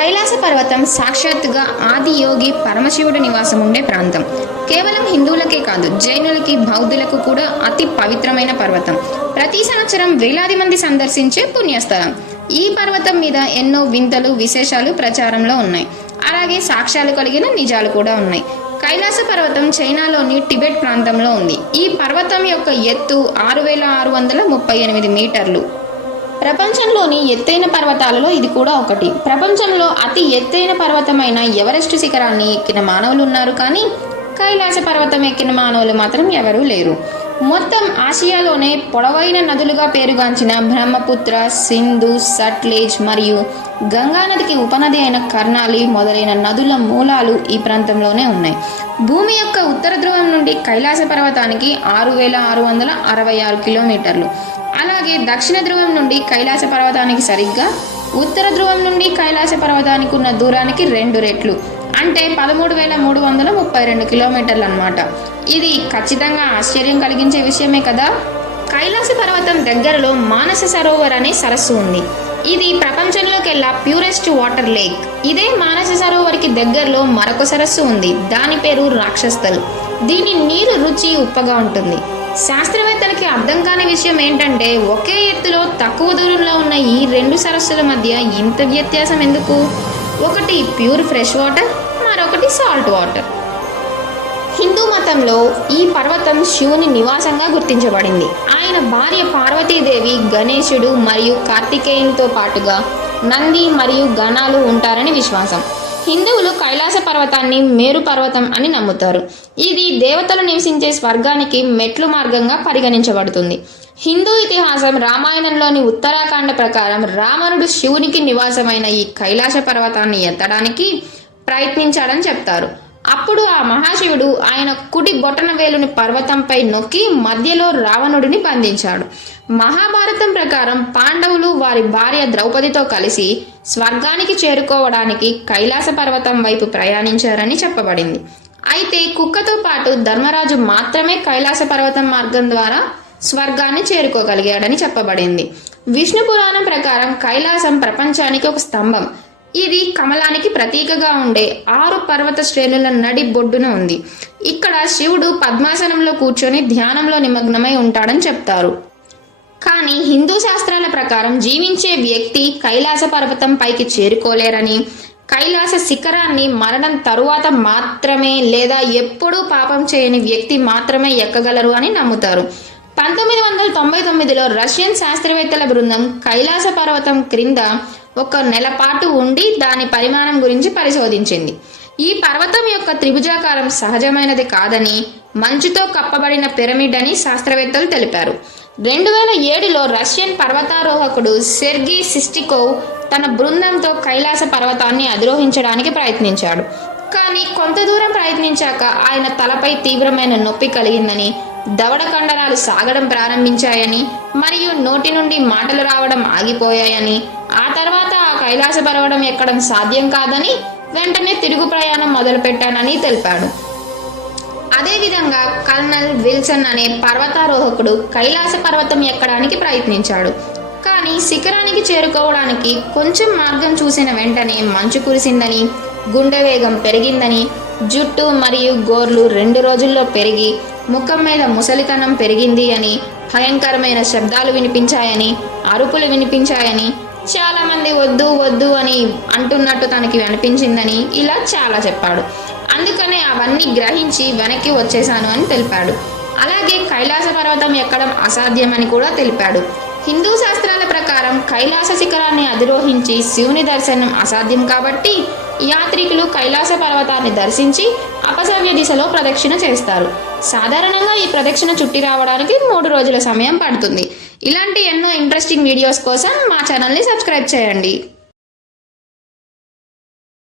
కైలాస పర్వతం సాక్షాత్తుగా ఆది యోగి పరమశివుడి నివాసం ఉండే ప్రాంతం. కేవలం హిందువులకే కాదు, జైనులకి, బౌద్ధులకు కూడా అతి పవిత్రమైన పర్వతం. ప్రతి సంవత్సరం వేలాది మంది సందర్శించే పుణ్యస్థలం. ఈ పర్వతం మీద ఎన్నో వింతలు, విశేషాలు ప్రచారంలో ఉన్నాయి. అలాగే సాక్ష్యాలు కలిగిన నిజాలు కూడా ఉన్నాయి. కైలాస పర్వతం చైనాలోని టిబెట్ ప్రాంతంలో ఉంది. ఈ పర్వతం యొక్క ఎత్తు 6638 మీటర్లు. ప్రపంచంలోని ఎత్తైన పర్వతాలలో ఇది కూడా ఒకటి. ప్రపంచంలో అతి ఎత్తైన పర్వతమైన ఎవరెస్ట్ శిఖరాన్ని ఎక్కిన మానవులు ఉన్నారు, కానీ కైలాస పర్వతం ఎక్కిన మానవులు మాత్రం ఎవరూ లేరు. మొత్తం ఆసియాలోనే పొడవైన నదులుగా పేరుగాంచిన బ్రహ్మపుత్ర, సింధు, సట్లెజ్ మరియు గంగా నదికి ఉపనది అయిన కర్నాలి మొదలైన నదుల మూలాలు ఈ ప్రాంతంలోనే ఉన్నాయి. భూమి యొక్క ఉత్తర ధ్రువం నుండి కైలాస పర్వతానికి 6666 కిలోమీటర్లు. అలాగే దక్షిణ ధ్రువం నుండి కైలాస పర్వతానికి సరిగ్గా ఉత్తర ధ్రువం నుండి కైలాస పర్వతానికి ఉన్న దూరానికి 2 రెట్లు, అంటే 13,332 కిలోమీటర్లు అన్నమాట. ఇది ఖచ్చితంగా ఆశ్చర్యం కలిగించే విషయమే కదా. కైలాస పర్వతం దగ్గరలో మానస సరోవర్ అనే సరస్సు ఉంది. ఇది ప్రపంచంలోకెల్లా ప్యూరెస్ట్ వాటర్ లేక్. ఇదే మానస సరోవర్కి దగ్గరలో మరొక సరస్సు ఉంది. దాని పేరు రాక్షస్థల్. దీని నీరు రుచి ఉప్పగా ఉంటుంది. శాస్త్రవేత్తలకి అర్థం కాని విషయం ఏంటంటే, ఒకే ఎత్తులో తక్కువ దూరంలో ఉన్న ఈ 2 సరస్సుల మధ్య ఇంత వ్యత్యాసం ఎందుకు? ఒకటి ప్యూర్ ఫ్రెష్ వాటర్, మరొకటి సాల్ట్ వాటర్. హిందూ మతంలో ఈ పర్వతం శివుని నివాసంగా గుర్తించబడింది. ఆయన భార్య పార్వతీదేవి, గణేశుడు మరియు కార్తికేయునితో పాటుగా నంది మరియు గణాలు ఉంటారని విశ్వాసం. హిందువులు కైలాస పర్వతాన్ని మేరు పర్వతం అని నమ్ముతారు. ఇది దేవతలు నివసించే స్వర్గానికి మెట్లు మార్గంగా పరిగణించబడుతుంది. హిందూ ఇతిహాసం రామాయణంలోని ఉత్తరాఖండ ప్రకారం రావణుడు శివునికి నివాసమైన ఈ కైలాస పర్వతాన్ని ఎత్తడానికి ప్రయత్నించాడని చెప్తారు. అప్పుడు ఆ మహాశివుడు ఆయన కుడి బొటన వేలుని పర్వతంపై నొక్కి మధ్యలో రావణుడిని బంధించాడు. మహాభారతం ప్రకారం పాండవులు వారి భార్య ద్రౌపదితో కలిసి స్వర్గానికి చేరుకోవడానికి కైలాస పర్వతం వైపు ప్రయాణించారని చెప్పబడింది. అయితే కుక్కతో పాటు ధర్మరాజు మాత్రమే కైలాస పర్వతం మార్గం ద్వారా స్వర్గాన్ని చేరుకోగలిగాడని చెప్పబడింది. విష్ణు పురాణం ప్రకారం కైలాసం ప్రపంచానికి ఒక స్తంభం. ఇది కమలానికి ప్రతీకగా ఉండే 6 పర్వత శ్రేణుల నడి బొడ్డున ఉంది. ఇక్కడ శివుడు పద్మాసనంలో కూర్చొని ధ్యానంలో నిమగ్నమై ఉంటాడని చెప్తారు. కానీ హిందూ శాస్త్రాల ప్రకారం జీవించే వ్యక్తి కైలాస పర్వతం పైకి చేరుకోలేరని, కైలాస శిఖరాన్ని మరణం తరువాత మాత్రమే లేదా ఎప్పుడూ పాపం చేయని వ్యక్తి మాత్రమే ఎక్కగలరు అని నమ్ముతారు. 1999లో రష్యన్ శాస్త్రవేత్తల బృందం కైలాస పర్వతం క్రింద 1 నెల పాటు ఉండి దాని పరిమాణం గురించి పరిశోధించింది. ఈ పర్వతం యొక్క త్రిభుజాకారం సహజమైనది కాదని, మంచుతో కప్పబడిన పిరమిడ్ అని శాస్త్రవేత్తలు తెలిపారు. 2007లో రష్యన్ పర్వతారోహకుడు సెర్గీ సిస్టికోవ్ తన బృందంతో కైలాస పర్వతాన్ని అధిరోహించడానికి ప్రయత్నించాడు. కానీ కొంత దూరం ప్రయత్నించాక ఆయన తలపై తీవ్రమైన నొప్పి కలిగిందని, దవడ కండరాలు సాగడం ప్రారంభించాయని మరియు నోటి నుండి మాటలు రావడం ఆగిపోయాయని, ఆ తర్వాత ఆ కైలాస పర్వతం ఎక్కడం సాధ్యం కాదని వెంటనే తిరుగు ప్రయాణం మొదలుపెట్టానని తెలిపాడు. అదేవిధంగా కల్నల్ విల్సన్ అనే పర్వతారోహకుడు కైలాస పర్వతం ఎక్కడానికి ప్రయత్నించాడు. కానీ శిఖరానికి చేరుకోవడానికి కొంచెం మార్గం చూసిన వెంటనే మంచు కురిసిందని, గుండె వేగం పెరిగిందని, జుట్టు మరియు గోర్లు 2 రోజుల్లో పెరిగి ముఖం మీద ముసలితనం పెరిగింది అని, భయంకరమైన శబ్దాలు వినిపించాయని, అరుపులు వినిపించాయని, చాలా మంది వద్దు వద్దు అని అంటున్నట్టు తనకి అనిపించిందని, ఇలా చాలా చెప్పాడు. అందుకనే అవన్నీ గ్రహించి వెనక్కి వచ్చేశాను అని తెలిపాడు. అలాగే కైలాస పర్వతం ఎక్కడం అసాధ్యమని కూడా తెలిపాడు. హిందూ శాస్త్రాల ప్రకారం కైలాస శిఖరాన్ని అధిరోహించి శివుని దర్శనం అసాధ్యం కాబట్టి యాత్రికులు కైలాస పర్వతాన్ని దర్శించి అపసవ్య దిశలో ప్రదక్షిణ చేస్తారు. సాధారణంగా ఈ ప్రదక్షిణ చుట్టి రావడానికి 3 రోజుల సమయం పడుతుంది. ఇలాంటి ఎన్నో ఇంట్రెస్టింగ్ వీడియోస్ కోసం మా ఛానల్ని సబ్స్క్రైబ్ చేయండి.